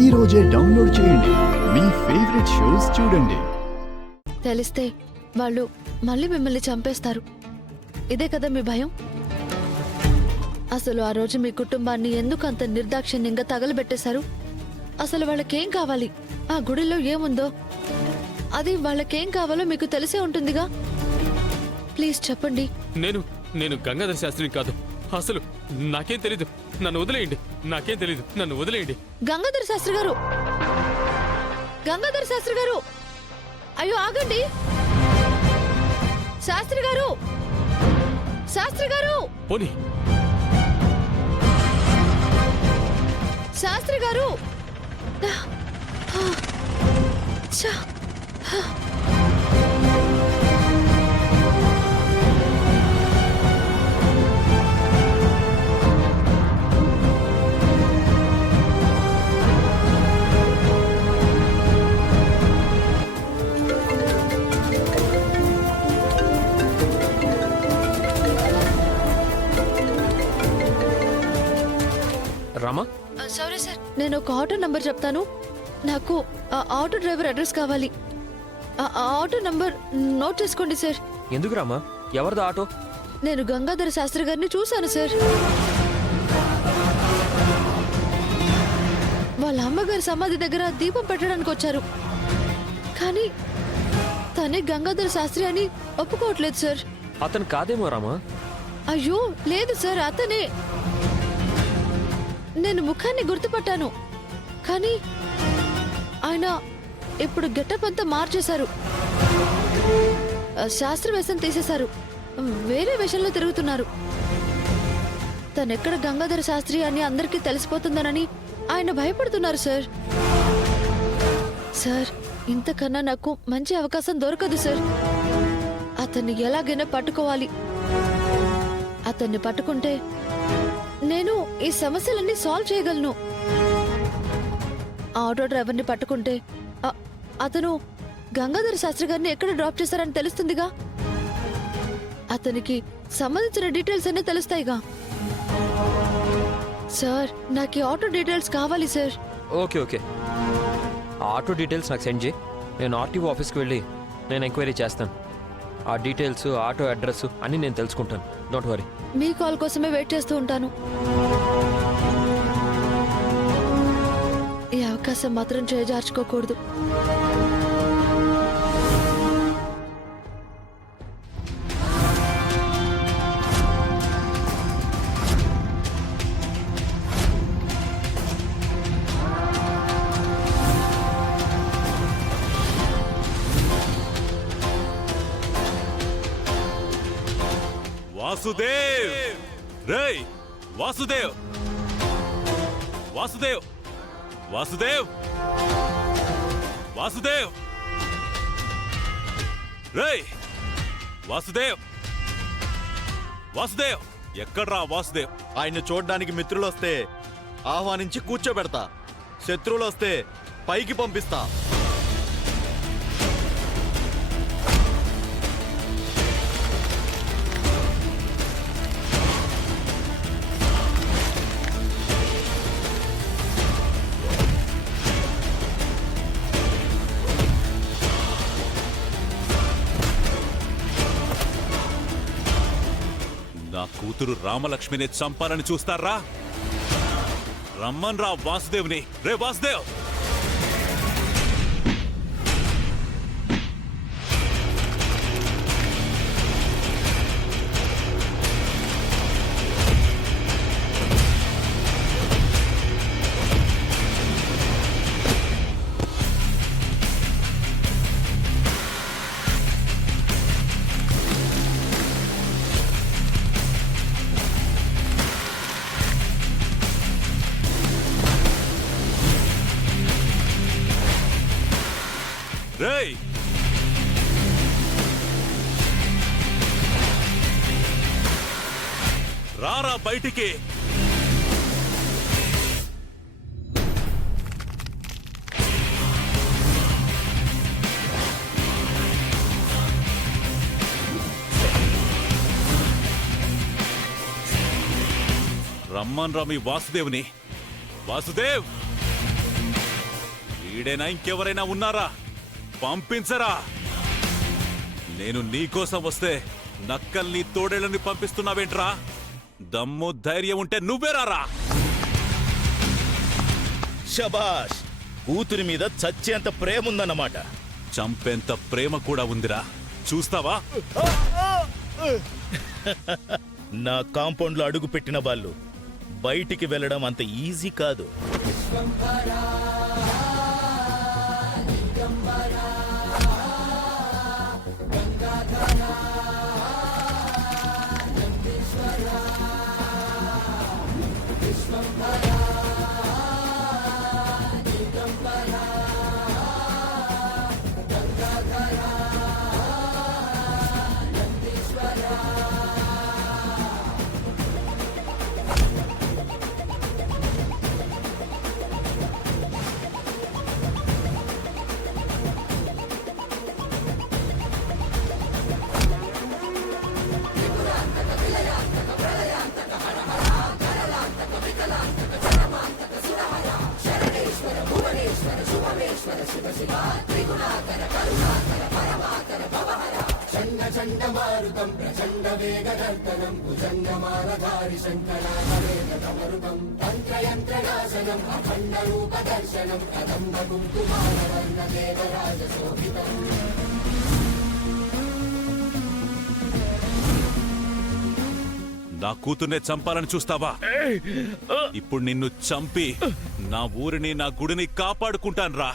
ఈ రోజే డౌన్లోడ్ చేయండి. మీ ఫేవరెట్ షోస్ చూడండి. తెలిస్తే వాళ్ళు మళ్ళీ మిమ్మల్ని చంపేస్తారు. ఇదే కదా మీ భయం? అసలు ఆ రోజు మీ కుటుంబాన్ని ఎందుకు అంత నిర్దాక్షిణ్యంగా తగలబెట్టేశారు? అసలు వాళ్ళకేం కావాలి? ఆ గుడిలో ఏముందో అది వాళ్ళకేం కావాలో మీకు తెలిసే ఉంటుందిగా. ప్లీజ్ చెప్పండి. నేను గంగాధర శాస్త్రిని కాదు. అసలు నాకేం తెలీదు. నన్ను వదిలేయండి. నాకేం తెలీదు. నన్ను వదిలేయండి. గంగాధర శాస్త్రి గారు, గంగాధర శాస్త్రి గారు, అయ్యో ఆగండి. శాస్త్రి గారు, శాస్త్రి గారు, పోనీ శాస్త్రి గారు. ఛ! రామా, సారీ సార్, నేను ఒక ఆటో నంబర్ చెప్తాను. నాకు ఆ ఆటో డ్రైవర్ అడ్రస్ కావాలి. ఆ ఆటో నంబర్ నోట్ చేసుకోండి సార్. ఎందుకు రామా? ఎవరిది ఆటో? నేను గంగాధర శాస్త్రి గారిని చూశాను సార్. వాళ్ళ అమ్మగారి సమాధి దగ్గర దీపం పెట్టడానికి వచ్చారు. కానీ తనే గంగాధర శాస్త్రి అని ఒప్పుకోవట్లేదు సార్. అతను కాదేమో రామా. అయ్యో లేదు సార్, అతనే. నేను ముఖాన్ని గుర్తుపట్టాను, కానీ ఆయన ఇప్పుడు గెటప్ అంతా మార్చేశారు. శాస్త్ర వేషం తీసేశారు. వేరే వేషంలో తిరుగుతున్నారు. తనెక్కడ గంగాధర శాస్త్రి అని అందరికీ తెలిసిపోతుందనని ఆయన భయపడుతున్నారు సార్. సార్, ఇంతకన్నా నాకు మంచి అవకాశం దొరకదు సార్. అతన్ని ఎలాగైనా పట్టుకోవాలి. అతన్ని పట్టుకుంటే నేను ఈ సమస్యలన్నీ సాల్వ్ చేయగలను. ఆటో డ్రైవర్ని పట్టుకుంటే అతను గంగాధర శాస్త్రి గారిని ఎక్కడ డ్రాప్ చేశారని తెలుస్తుందిగా. అతనికి సంబంధించిన డీటెయిల్స్ అన్నీ తెలుస్తాయిగా. సార్, నాకు ఈ ఆటో డీటెయిల్స్ కావాలి sir. Okay okay, auto details నాకు సెండ్ చేయి. నేను ఆర్టీఓ ఆఫీస్కి వెళ్ళి నేను ఎంక్వైరీ చేస్తాను. ఆ డీటెయిల్స్, ఆటో అడ్రస్ అన్నీ నేను తెలుసుకుంటాను. Don't worry. మీ కాల్ కోసమే వెయిట్ చేస్తూ ఉంటాను. ఈ అవకాశం మాత్రం చేజార్చుకోకూడదు. వాసుదేవ్! రేయ్ వాసుదేవ్! వాసుదేవ్! వాసుదేవ్! వాసుదేవ్! రేయ్ వాసుదేవ్! వాసుదేవ్! ఎక్కడ్రా వాసుదేవ్? ఆయన్ని చూడ్డానికి మిత్రులొస్తే ఆహ్వానించి కూర్చోబెడతా, శత్రువులొస్తే పైకి పంపిస్తా. నా కూతురు రామలక్ష్మిని చంపాలని చూస్తారా? రమ్మన్ రా వాసుదేవ్ని. రే వాసుదేవ్! రేయ్ రారా బయటికి. రమ్మన్ రా మీ వాసుదేవ్ని. వాసుదేవ్! ఈడేనా ఇంకెవరైనా ఉన్నారా? పంపించరా. నేను నీకోసం వస్తే నక్కల్ని తోడేళ్ళని పంపిస్తున్నావేంట్రా? దమ్ము ధైర్యం ఉంటే నువ్వేరారా. శబాష్, కూతురి మీద చచ్చేంత ప్రేమ ఉందన్నమాట. చంపేంత ప్రేమ కూడా ఉందిరా. చూస్తావా? నా కాంపౌండ్లో అడుగు పెట్టిన వాళ్ళు బయటికి వెళ్ళడం అంత ఈజీ కాదు. నా కూతుర్నే చంపాలని చూస్తావా? ఇప్పుడు నిన్ను చంపి నా ఊరిని నా గుడిని కాపాడుకుంటాన్రా.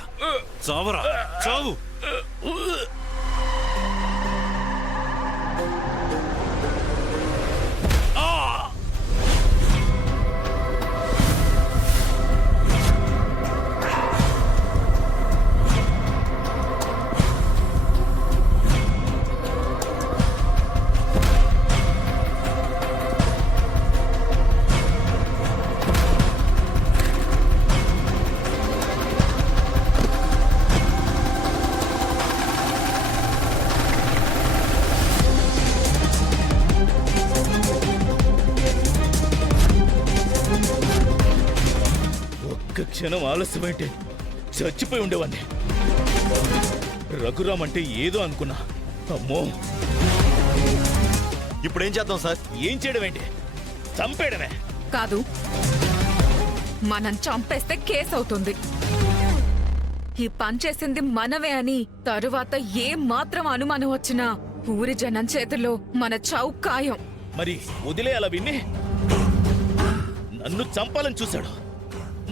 చావరా, చావు. ఒక్క క్షణం ఆలస్యమైతే చచ్చిపోయి ఉండేవాడిని. రఘురామ్ అంటే ఏదో అనుకున్నా. అమ్మో, ఇప్పుడేం చేద్దాం సార్? ఏం చేయడం ఏంటి? చంపేయడమే. కాదు, మనం చంపేస్తే కేసు అవుతుంది. ఈ పని చేసింది మనమే అని తరువాత ఏ మాత్రం అనుమానం వచ్చినా ఊరి జనం చేతిలో మన చావు ఖాయం. మరి వదిలే అలా విన్ని నన్ను చంపాలని చూశాడు.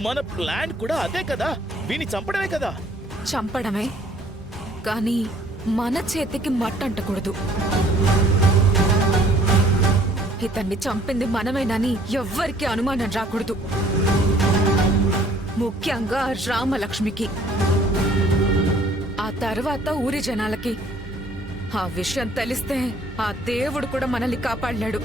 మన ప్లాన్ కూడా అదే కదా, వీని చంపడమే కదా. చంపడమే, కానీ మన చేతికి మట్టంటకూడదు. ఇతన్ని చంపింది మనమేనని ఎవ్వరికి అనుమానం రాకూడదు, ముఖ్యంగా రామలక్ష్మికి, ఆ తర్వాత ఊరి జనాలకి. ఆ విషయం తెలిస్తే ఆ దేవుడు కూడా మనల్ని కాపాడలేడు.